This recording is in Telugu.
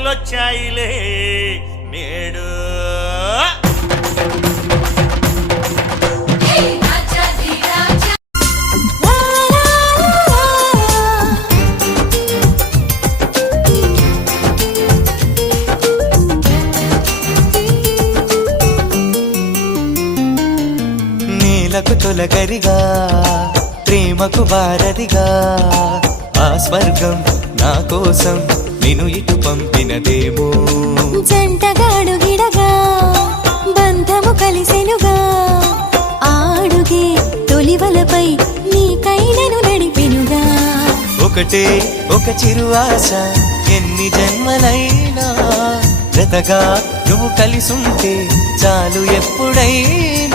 రోజులొచ్చాయిలే నేడు. నేలకు తొలగరిగా ప్రేమకు వారధిగా ఆ స్వర్గం నా కోసం నిన్ను ఇటు పంపినదేమో. జంటగాడు గిడగా బంధము కలిసెనుగా ఆడుగే తొలివలపై నీకైనను నడిపెనుగా. ఒకటే ఒక చిరు ఆశ ఎన్ని జన్మలైనా జతగా నువ్వు కలిసుంటే చాలు ఎప్పుడైనా.